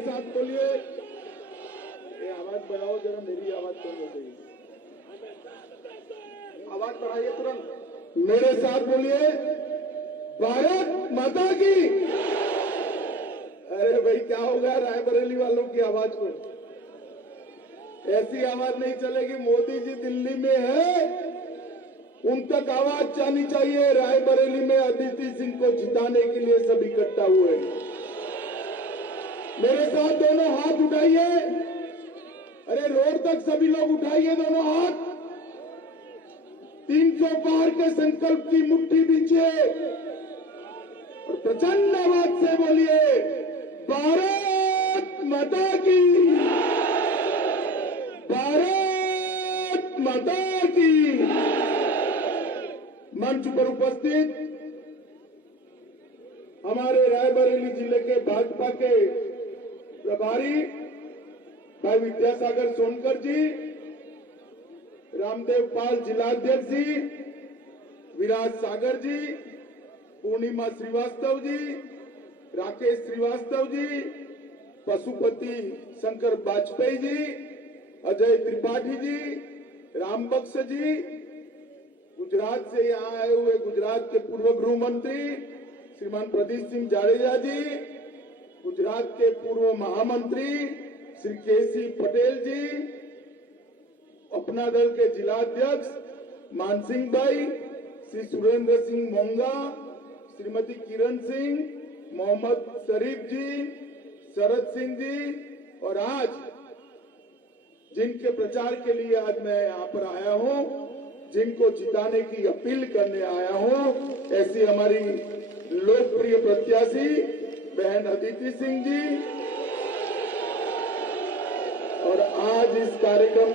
साथ बोलिए। ये आवाज बढ़ाओ जरा, मेरी आवाज कम हो गई। आवाज बढ़ाइए तुरंत। मेरे साथ बोलिए, भारत माता की। अरे भाई क्या होगा रायबरेली वालों की आवाज को? ऐसी आवाज नहीं चलेगी। मोदी जी दिल्ली में है, उन तक आवाज जानी चाहिए। रायबरेली में अदिति सिंह को जिताने के लिए सब इकट्ठा हुए। मेरे साथ दोनों हाथ उठाइए। अरे रोड तक सभी लोग उठाइए दोनों हाथ। 300 पार के संकल्प की मुट्ठी बीचे और प्रचंड आवाज से बोलिए, भारत माता की, भारत माता की। मंच पर उपस्थित हमारे रायबरेली जिले के भाजपा के प्रभारी भाई विद्यासागर सोनकर जी, रामदेव पाल जिलाध्यक्ष जी, विराज सागर जी, पूर्णिमा श्रीवास्तव जी, राकेश श्रीवास्तव जी, पशुपति शंकर वाजपेयी जी, अजय त्रिपाठी जी, राम बक्स जी, गुजरात से यहाँ आए हुए गुजरात के पूर्व गृह मंत्री श्रीमान प्रदीप सिंह जाडेजा जी, गुजरात के पूर्व महामंत्री श्री केसी पटेल जी, अपना दल के जिलाध्यक्ष मानसिंह भाई, श्री सुरेंद्र सिंह मोंगा, श्रीमती किरण सिंह, मोहम्मद शरीफ जी, शरद सिंह जी, और आज जिनके प्रचार के लिए आज मैं यहाँ पर आया हूँ, जिनको जिताने की अपील करने आया हूँ, ऐसी हमारी लोकप्रिय प्रत्याशी बहन अदिति सिंह जी। और आज इस कार्यक्रम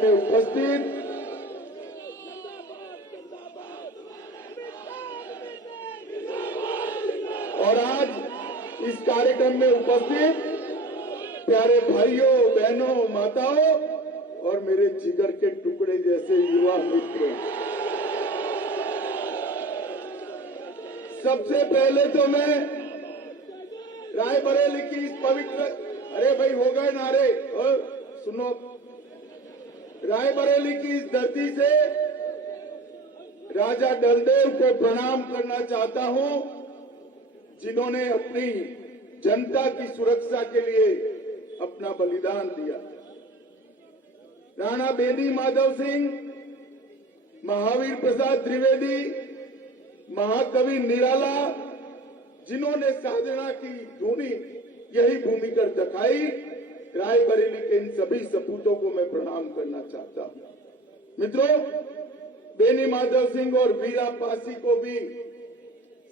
में उपस्थित प्यारे भाइयों बहनों माताओं और मेरे जिगर के टुकड़े जैसे युवा मित्रों, सबसे पहले तो मैं रायबरेली की इस पवित्र, अरे भाई हो गए नारे, सुनो, रायबरेली की इस धरती से राजा डलदेव को प्रणाम करना चाहता हूं, जिन्होंने अपनी जनता की सुरक्षा के लिए अपना बलिदान दिया। राणा बेनी माधव सिंह, महावीर प्रसाद त्रिवेदी, महाकवि निराला, जिन्होंने साधना की धुनी यही भूमि कर दिखाई, रायबरेली के इन सभी सपूतों को मैं प्रणाम करना चाहता हूं। मित्रों, बेनी माधव सिंह और वीरा पासी को भी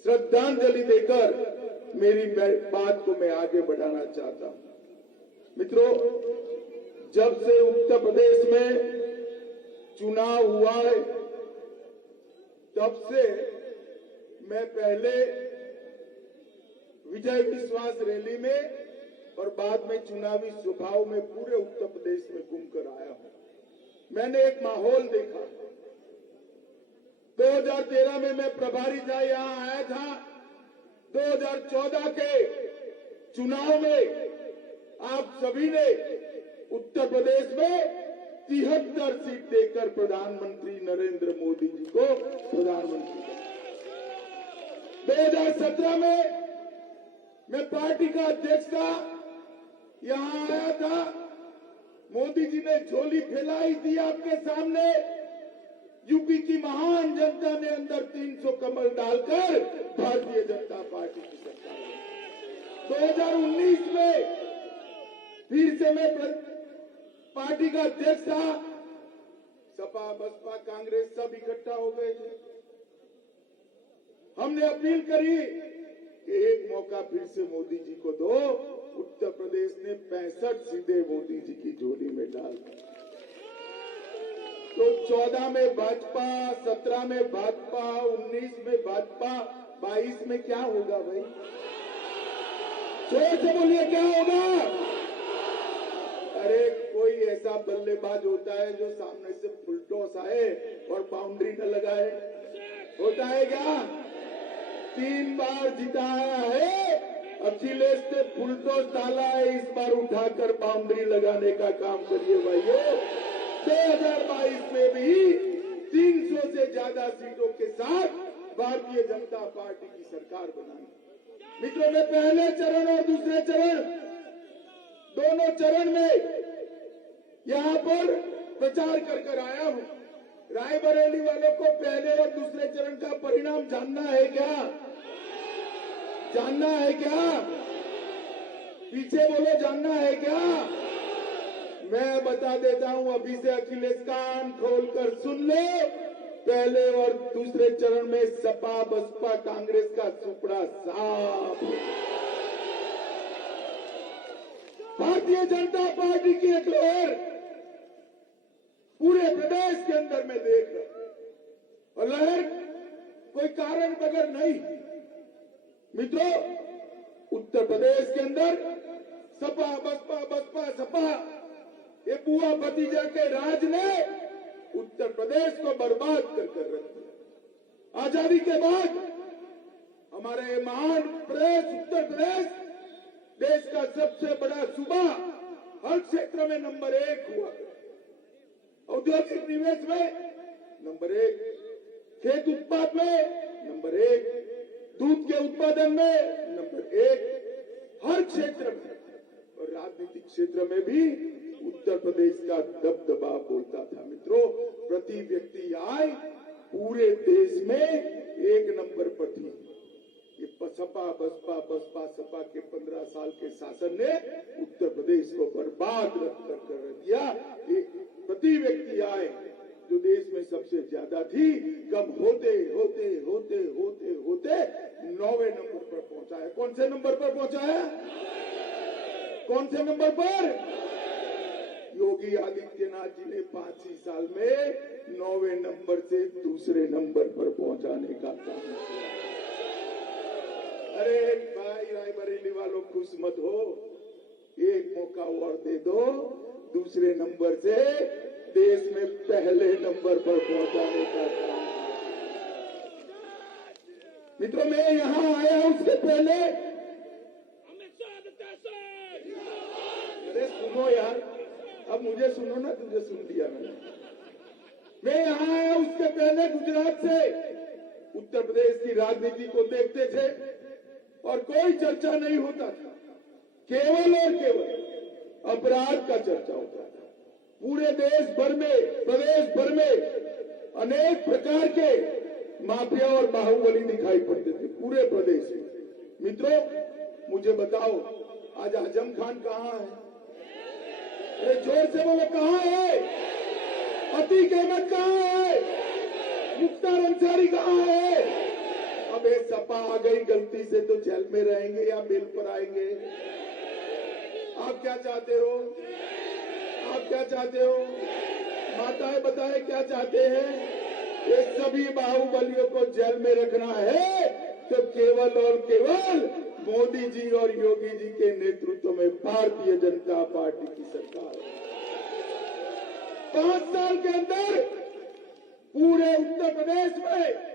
श्रद्धांजलि देकर मेरी बात को मैं आगे बढ़ाना चाहता हूं। मित्रों, जब से उत्तर प्रदेश में चुनाव हुआ है, तब से मैं पहले विजय विश्वास रैली में और बाद में चुनावी सभाओं में पूरे उत्तर प्रदेश में घूमकर आया हूं। मैंने एक माहौल देखा। 2013 में मैं प्रभारी था, यहां आया था। 2014 के चुनाव में आप सभी ने उत्तर प्रदेश में 73 सीट देकर प्रधानमंत्री नरेंद्र मोदी जी को प्रधानमंत्री। 2017 में मैं पार्टी का अध्यक्ष था, यहां आया था। मोदी जी ने झोली फैलाई थी आपके सामने। यूपी की महान जनता ने अंदर 300 कमल डालकर भारतीय जनता पार्टी की सरकार। 2019 में फिर से मैं पार्टी का अध्यक्ष था। सपा बसपा कांग्रेस सब इकट्ठा हो गए थे। हमने अपील करी कि एक मौका फिर से मोदी जी को दो। उत्तर प्रदेश ने 65 सीधे मोदी जी की झोली में डाल दी। तो 14 में भाजपा, 17 में भाजपा, 19 में भाजपा, 22 में क्या होगा भाई? जोर से बोलिए, क्या होगा? अरे कोई ऐसा बल्लेबाज होता है जो सामने से फुल टॉस आए और बाउंड्री न लगाए? होता है क्या? 3 बार जिताया है अखिलेश ने फुलटोस डाला है, इस बार उठाकर बाउंड्री लगाने का काम करिए भाइयों। 2022 में भी 300 से ज्यादा सीटों के साथ भारतीय जनता पार्टी की सरकार बनाई। मित्रों, मैं पहले चरण और दूसरे चरण दोनों चरण में यहां पर प्रचार कर आया हूं। रायबरेली वालों को पहले और दूसरे चरण का परिणाम जानना है क्या? जानना है क्या? पीछे बोलो, जानना है क्या? मैं बता देता हूं, अभी से अखिलेश कान खोलकर सुन लो। पहले और दूसरे चरण में सपा बसपा कांग्रेस का सुपड़ा साफ। भारतीय जनता पार्टी की एक लहर पूरे प्रदेश के अंदर में देख रहा हूं, और लहर कोई कारण बगैर नहीं। मित्रों, उत्तर प्रदेश के अंदर सपा बसपा बसपा सपा, ये बुआ भतीजा के राज ने उत्तर प्रदेश को बर्बाद कर रख दिया। आजादी के बाद हमारे महान प्रदेश उत्तर प्रदेश देश का सबसे बड़ा सूबा, हर क्षेत्र में नंबर 1 हुआ। औद्योगिक निवेश में नंबर 1, खेत उत्पाद में नंबर 1, दूध के उत्पादन में नंबर 1, हर क्षेत्र में। और राजनीतिक क्षेत्र में भी उत्तर प्रदेश का दबदबा बोलता था। मित्रों, प्रति व्यक्ति आय पूरे देश में 1 नंबर पर थी। ये सपा बसपा बसपा सपा के 15 साल के शासन ने उत्तर प्रदेश को बर्बाद कर दिया। प्रति व्यक्ति आय जो देश में सबसे ज्यादा थी, कम होते होते होते होते होते 9वें नंबर पर पहुंचा है। कौन से नंबर पर पहुंचा है? कौन से नंबर पर? योगी आदित्यनाथ जी ने 5 ही साल में 9वें नंबर से दूसरे नंबर पर पहुंचाने का काम किया। अरे भाई रायबरेली वालों, खुश मत हो, एक मौका और दे दो, दूसरे नंबर से देश में पहले नंबर पर पहुंचाने का काम। मित्रों, मैं यहां आया उससे पहले, अरे सुनो यार, अब मुझे सुनो ना, तुझे सुन लिया मैंने। मैं यहां आया उसके पहले गुजरात से उत्तर प्रदेश की राजनीति को देखते थे और कोई चर्चा नहीं होता था, केवल और केवल अपराध का चर्चा होता था। पूरे देश भर में, प्रदेश भर में अनेक प्रकार के माफिया और बाहुबली दिखाई पड़ते थे पूरे प्रदेश में। मित्रों, मुझे बताओ, आज आजम खान कहाँ है? अरे जोर से बोलो, कहाँ है? अतीक अहमद कहाँ है? मुख्तार अंसारी कहाँ है? अब ये सपा आ गई गलती से तो जेल में रहेंगे या बेल पर आएंगे? आप क्या चाहते हो? आप क्या चाहते हो? माताएं बताए क्या चाहते हैं? ये सभी बाहुबलियों को जेल में रखना है तो केवल और केवल मोदी जी और योगी जी के नेतृत्व में भारतीय जनता पार्टी की सरकार है। 5 साल के अंदर पूरे उत्तर प्रदेश में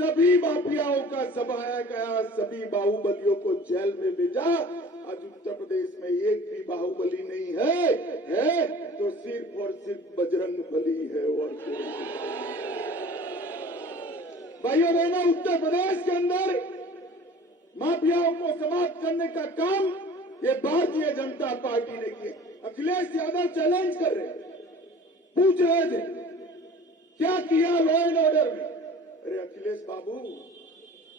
सभी माफियाओं का सफाया गया, सभी बाहुबलियों को जेल में भेजा। आज उत्तर प्रदेश में एक भी बाहुबली नहीं है तो सिर्फ और सिर्फ बजरंग बली है और कोई नहीं। भाइयों बहनों, उत्तर प्रदेश के अंदर माफियाओं को समाप्त करने का काम ये भारतीय जनता पार्टी ने किया। अखिलेश यादव चैलेंज कर रहे, पूछ रहे थे क्या किया लॉ एंड ऑर्डर में। अरे अखिलेश बाबू,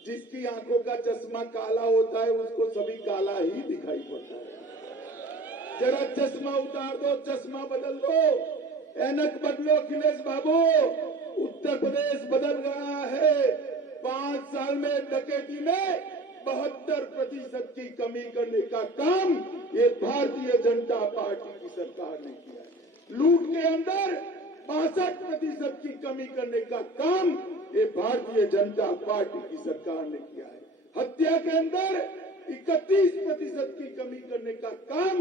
जिसकी आंखों का चश्मा काला होता है उसको सभी काला ही दिखाई पड़ता है। जरा चश्मा उतार दो, चश्मा बदल दो, ऐनक बदलो अखिलेश बाबू। उत्तर प्रदेश बदल रहा है। 5 साल में डकैती में 72% की कमी करने का काम ये भारतीय जनता पार्टी की सरकार ने किया है। लूट के अंदर 62% की कमी करने का काम ये भारतीय जनता पार्टी की सरकार ने किया है। हत्या के अंदर 31% की कमी करने का काम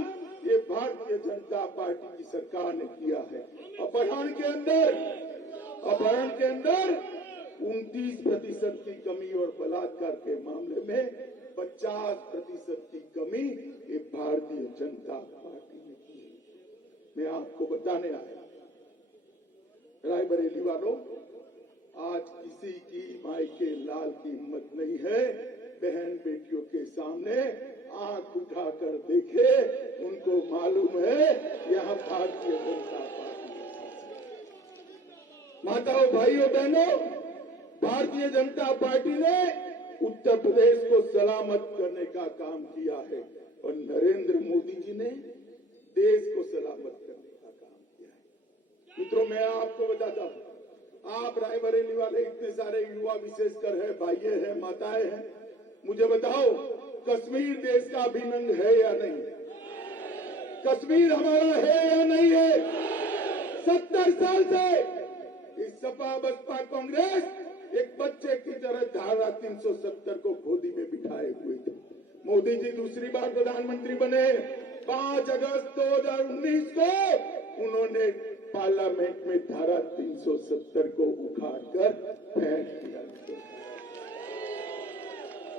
ये भारतीय जनता पार्टी की सरकार ने किया है। अपहरण के अंदर 29% की कमी और बलात्कार के मामले में 50% की कमी ये भारतीय जनता पार्टी ने की है। मैं आपको बताने आया, रायबरेली वालों, आज किसी की माई के लाल की हिम्मत नहीं है बहन बेटियों के सामने आंख उठाकर देखे। उनको मालूम है यहां भारतीय जनता पार्टी। माताओं, भाइयों, बहनों, भारतीय जनता पार्टी ने उत्तर प्रदेश को सलामत करने का काम किया है और नरेंद्र मोदी जी ने देश को सलामत करने का काम किया है। मित्रों, मैं आपको बताता हूं, आप रायबरेली वाले इतने सारे युवा विशेषकर है, भाइये हैं, माताएं हैं, मुझे बताओ कश्मीर देश का अभिन्न अंग है या नहीं? कश्मीर हमारा है या नहीं है? 70 साल से इस सपा बसपा कांग्रेस एक बच्चे की तरह धारा 370 को गोदी में बिठाए हुए थे। मोदी जी दूसरी बार प्रधानमंत्री बने 5 अगस्त 2019 को उन्होंने पार्लियामेंट में धारा 370 को उखाड़कर फेंक दिया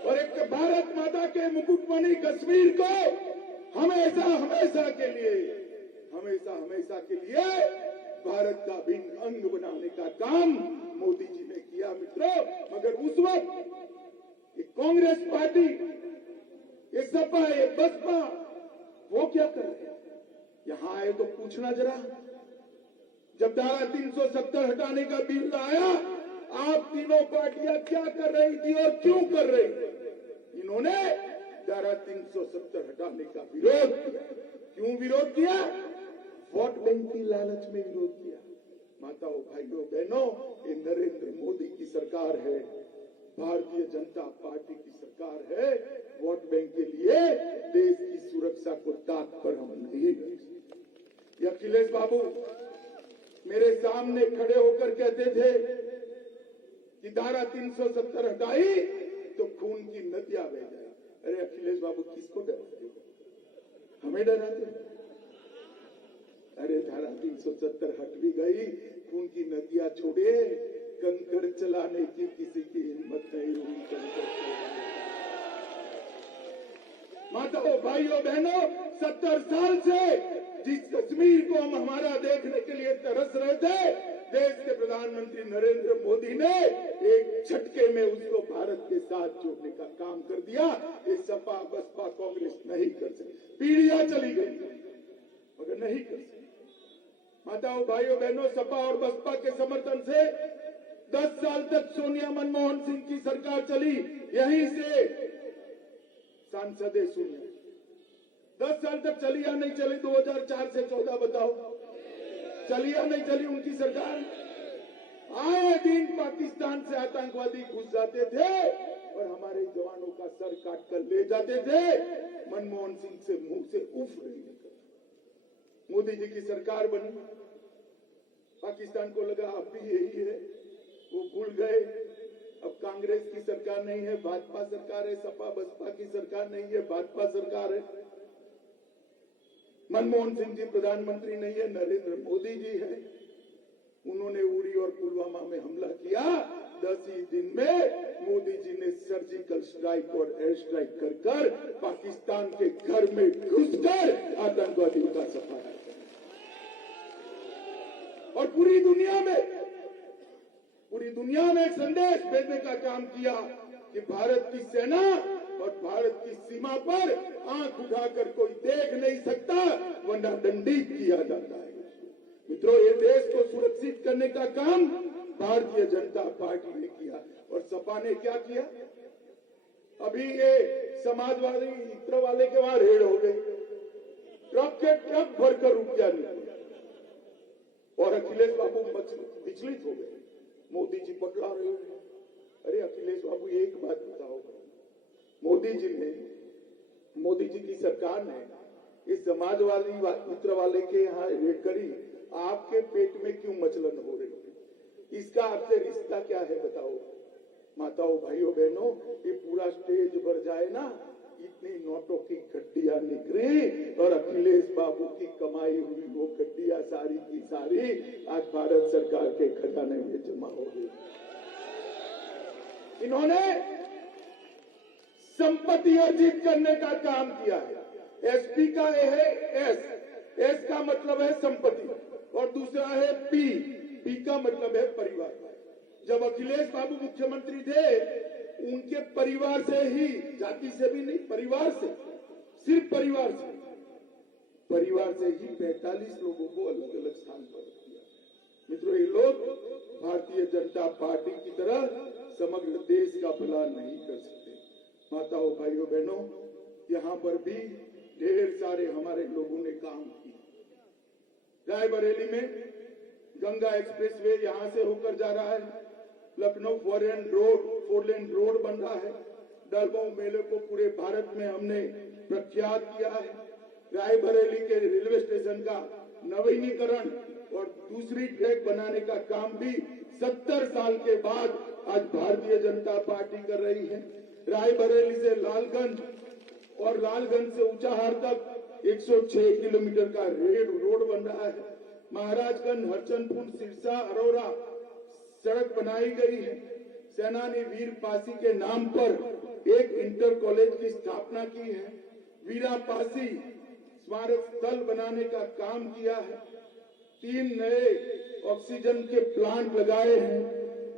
और एक भारत माता के मुकुटमणि कश्मीर को हमेशा हमेशा के लिए भारत का भिन्न अंग बनाने का काम मोदी जी ने किया। मित्रों, मगर उस वक्त ये कांग्रेस पार्टी, ये सपा, ये बसपा, वो क्या कर रहे हैं? यहां आए तो पूछना जरा, जब धारा 370 हटाने का बिल आया, आप तीनों पार्टियां क्या कर रही थी और क्यों कर रही थी? इन्होंने धारा 370 हटाने का विरोध किया। क्यों विरोध किया? वोट बैंक की लालच में विरोध किया। माताओं, भाइयों, बहनों, ये नरेंद्र मोदी की सरकार है, भारतीय जनता पार्टी की सरकार है। वोट बैंक के लिए देश की सुरक्षा को ताक पर हम नहीं रख सकते। अखिलेश बाबू मेरे सामने खड़े होकर कहते थे कि धारा 370 हटाई तो खून की नदियां बह जाए। अरे अखिलेश बाबू, किसको डराते हो? हमें डराते हो? अरे धारा 370 हट भी गई, खून की नदियां छोड़े, कंकड़ चलाने की किसी की हिम्मत नहीं हुई। माताओं, भाइयों, बहनों, 70 साल से जिस कश्मीर को हम हमारा देखने के लिए तरस रहे थे, देश के प्रधानमंत्री नरेंद्र मोदी ने एक झटके में उसको भारत के साथ जोड़ने का काम कर दिया। ये सपा बसपा कांग्रेस नहीं कर सकी। पीढ़ियां चली गई मगर नहीं कर सकी। माताओं, भाइयों, बहनों, सपा और बसपा के समर्थन से 10 साल तक सोनिया मनमोहन सिंह की सरकार चली। यहीं से सांसद है सोनिया। 10 साल तक चली या नहीं चली? 2004 से 14 बताओ, चली या नहीं चली उनकी सरकार? आए दिन पाकिस्तान से आतंकवादी घुस जाते थे और हमारे जवानों का सर काट कर ले जाते थे। मनमोहन सिंह से मुंह से उफ नहीं निकला। मोदी जी की सरकार बनी, पाकिस्तान को लगा अब भी यही है, वो भूल गए। अब कांग्रेस की सरकार नहीं है, भाजपा सरकार है। सपा बसपा की सरकार नहीं है, भाजपा सरकार है। मनमोहन सिंह जी प्रधानमंत्री नहीं है, नरेंद्र मोदी जी है। उन्होंने उरी और पुलवामा में हमला किया। 10 ही दिन में मोदी जी ने सर्जिकल स्ट्राइक और एयर स्ट्राइक कर पाकिस्तान के घर में घुसकर आतंकवादियों का सफाया किया और पूरी दुनिया में एक संदेश भेजने का काम किया कि भारत की सेना और भारत की सीमा पर आंख उठाकर कोई देख नहीं सकता, वरना दंडित किया जाता है। मित्रों, ये देश को सुरक्षित करने का काम भारतीय जनता पार्टी ने किया और सपा ने क्या किया? अभी ये समाजवादी इत्र वाले के वहां रेड हो गई, ट्रक के ट्रक भरकर रुपया निकला और अखिलेश बाबू विचलित हो गए। मोदी जी पटला रहे हैं। अरे अखिलेश बाबू, एक बात बताओ, मोदी जी की सरकार ने इस समाजवादी मित्र वाले के यहाँ रेड करी, आपके पेट में क्यों मचलन हो रही है? इसका आपसे रिश्ता क्या है बताओ? माताओं, भाइयों, बहनों, ये पूरा स्टेज भर जाए ना, इतनी नोटों की गड्डियां निकली और अखिलेश बाबू की कमाई हुई वो गड्डियां सारी की सारी आज भारत सरकार के खजाने में जमा हो गई। इन्होंने संपत्ति अर्जित करने का काम किया है। एसपी का ए है एस का मतलब है संपत्ति और दूसरा है पी का मतलब है परिवार। जब अखिलेश बाबू मुख्यमंत्री थे उनके परिवार से ही, जाति से भी नहीं, परिवार से, सिर्फ परिवार से ही 45 लोगों को अलग अलग स्थान पर किया। मित्रों, ये लोग भारतीय जनता पार्टी की तरह समग्र देश का भला नहीं कर सकते। माताओं, भाइयों, बहनों, यहाँ पर भी ढेर सारे हमारे लोगों ने काम किया। रायबरेली में गंगा एक्सप्रेसवे यहां से होकर जा रहा है। लखनऊ 4 लेन रोड बन रहा है। दरबार मेले को पूरे भारत में हमने प्रख्यात किया है। रायबरेली के रेलवे स्टेशन का नवीनीकरण और दूसरी ट्रैक बनाने का काम भी 70 साल के बाद आज भारतीय जनता पार्टी कर रही है। रायबरेली से लालगंज और लालगंज से ऊंचाहार तक 106 किलोमीटर का रोड बन रहा है। महाराजगंज, हरचंदपुर, सिरसा, अरोरा सड़क बनाई गई है। सेनानी वीर पासी के नाम पर एक इंटर कॉलेज की स्थापना की है। वीरा पासी स्मारक स्थल बनाने का काम किया है। 3 नए ऑक्सीजन के प्लांट लगाए हैं।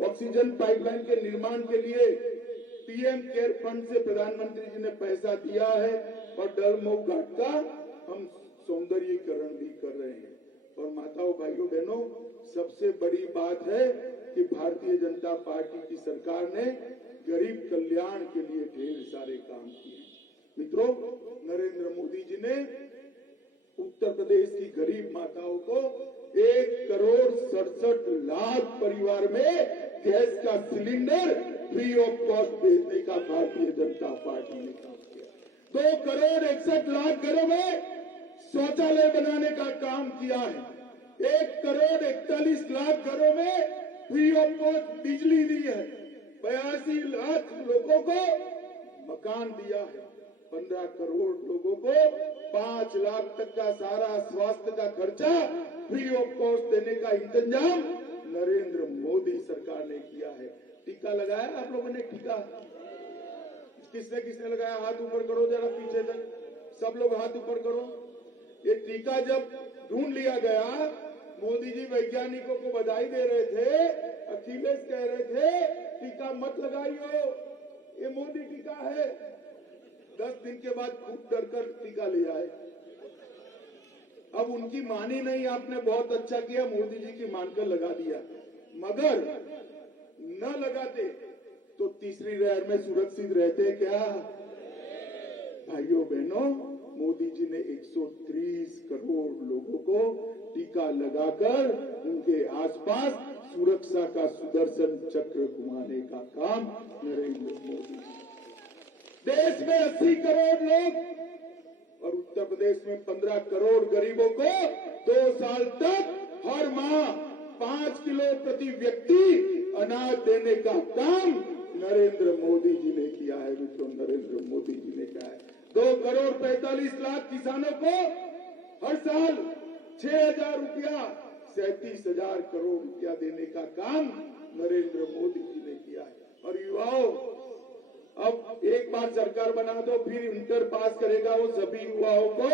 ऑक्सीजन पाइपलाइन के निर्माण के लिए पीएम केयर फंड से प्रधानमंत्री जी ने पैसा दिया है और डलमऊ घाट का हम सौंदर्यीकरण भी कर रहे हैं। और माताओं, भाइयों, बहनों, सबसे बड़ी बात है कि भारतीय जनता पार्टी की सरकार ने गरीब कल्याण के लिए ढेर सारे काम किए। मित्रों, नरेंद्र मोदी जी ने उत्तर प्रदेश की गरीब माताओं को 1,67,00,000 परिवार में गैस का सिलेंडर फ्री ऑफ कॉस्ट भेजने का भारतीय जनता पार्टी ने काम किया। 2,61,00,000 घरों में शौचालय बनाने का काम किया है। 1,41,00,000 घरों में फ्री ऑफ कॉस्ट बिजली दी है। 82 लाख लोगों को मकान दिया है। 15 करोड़ लोगों को 5 लाख तक का सारा स्वास्थ्य का खर्चा फ्री ऑफ कॉस्ट देने का इंतजाम नरेंद्र मोदी सरकार ने किया है। टीका लगाया आप लोगों ने? टीका किसने किसने लगाया? हाथ ऊपर करो जरा, पीछे तक सब लोग हाथ ऊपर करो। ये टीका जब ढूंढ लिया गया, मोदी जी वैज्ञानिकों को बधाई दे रहे थे, अखिलेश कह रहे थे टीका मत लगाइयो, ये मोदी टीका है। 10 दिन के बाद खूब डरकर टीका ले आए। अब उनकी मानी नहीं, आपने बहुत अच्छा किया, मोदी जी की मानकर लगा दिया। मगर न लगाते तो तीसरी लहर में सुरक्षित रहते क्या? भाइयों बहनों, मोदी जी ने 130 करोड़ लोगों को टीका लगाकर उनके आसपास सुरक्षा का सुदर्शन चक्र घुमाने का काम नरेंद्र मोदी जी। देश में 80 करोड़ लोग और उत्तर प्रदेश में 15 करोड़ गरीबों को 2 साल तक हर माह 5 किलो प्रति व्यक्ति अनाज देने का काम नरेंद्र मोदी जी ने किया है। मित्रों, नरेंद्र मोदी जी ने किया है। 2,45,00,000 किसानों को हर साल 6,000 रुपया, 37,000 करोड़ रुपया देने का काम नरेंद्र मोदी जी ने किया है। और युवाओं, अब एक बार सरकार बना दो, फिर इंटर पास करेगा वो सभी युवाओं को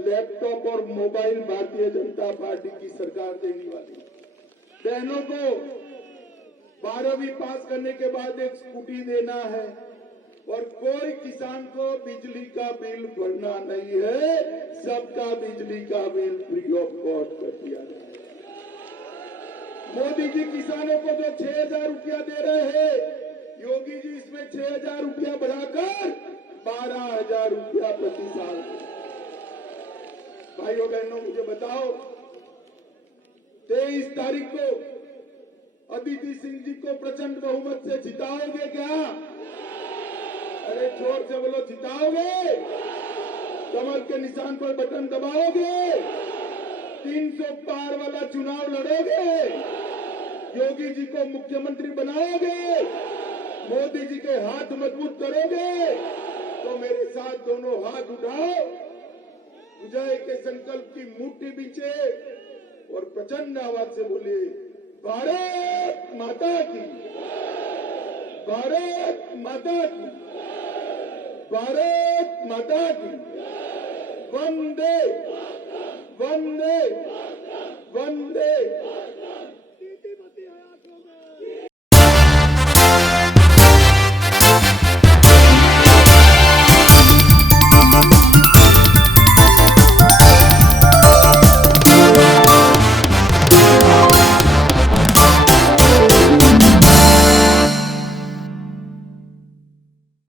लैपटॉप और मोबाइल भारतीय जनता पार्टी की सरकार देने वाली। बहनों को 12वीं पास करने के बाद एक स्कूटी देना है और कोई किसान को बिजली का बिल भरना नहीं है, सबका बिजली का बिल फ्री ऑफ कॉस्ट कर दिया जाए। मोदी जी किसानों को जो 6,000 रुपया दे रहे हैं, योगी जी इसमें 6,000 रुपया बढ़ाकर 12,000 रुपया प्रति साल। भाइयों बहनों, मुझे बताओ, 23 तारीख को अदिति सिंह जी को प्रचंड बहुमत से जिताओगे क्या? अरे जोर से बोलो, जिताओगे? कमल के निशान पर बटन दबाओगे? 300 पार वाला चुनाव लड़ोगे? योगी जी को मुख्यमंत्री बनाओगे? मोदी जी के हाथ मजबूत करोगे? तो मेरे साथ दोनों हाथ उठाओ, विजय के संकल्प की मुट्ठी बीचे और प्रचंड आवाज से बोलिए, भारत माता की, भारत माता की। भारत माता की वंदे वंदे वंदे